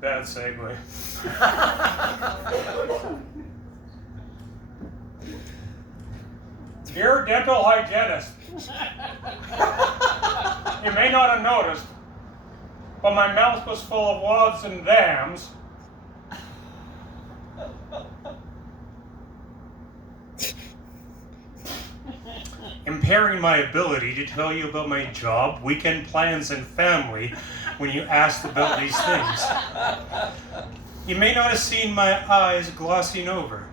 Bad segue. Dear dental hygienist, you may not have noticed, but my mouth was full of wads and dams. Impairing my ability to tell you about my job, weekend plans, and family when you asked about these things. You may not have seen my eyes glossing over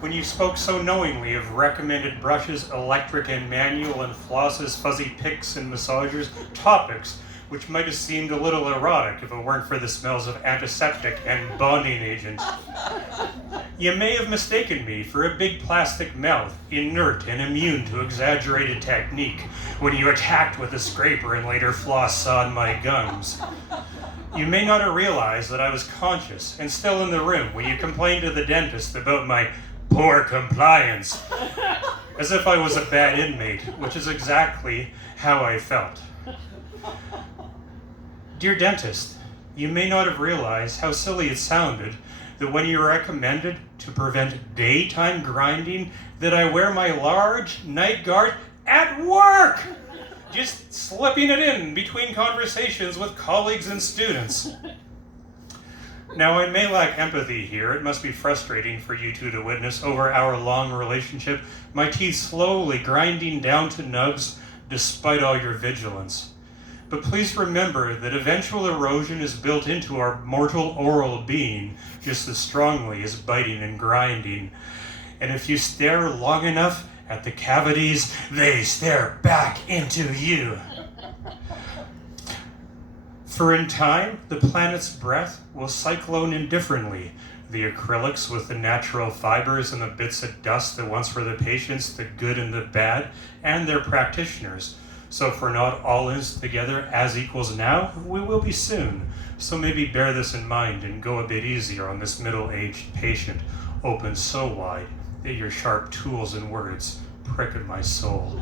when you spoke so knowingly of recommended brushes, electric and manual, and flosses, fuzzy picks, and massagers, topics which might have seemed a little erotic if it weren't for the smells of antiseptic and bonding agent. You may have mistaken me for a big plastic mouth, inert and immune to exaggerated technique, when you attacked with a scraper and later floss on my gums. You may not have realized that I was conscious and still in the room when you complained to the dentist about my poor compliance, as if I was a bad inmate, which is exactly how I felt. Dear dentist, you may not have realized how silly it sounded that when you recommended to prevent daytime grinding that I wear my large night guard at work, just slipping it in between conversations with colleagues and students. Now, I may lack empathy here. It must be frustrating for you two to witness over our long relationship, my teeth slowly grinding down to nubs despite all your vigilance. But please remember that eventual erosion is built into our mortal oral being just as strongly as biting and grinding. And if you stare long enough at the cavities, they stare back into you. For in time, the planet's breath will cyclone indifferently. The acrylics with the natural fibers and the bits of dust that once were the patients, the good and the bad, and their practitioners. So if we're not all in this together as equals now, we will be soon. So maybe bear this in mind and go a bit easier on this middle-aged patient, open so wide that your sharp tools and words prick at my soul.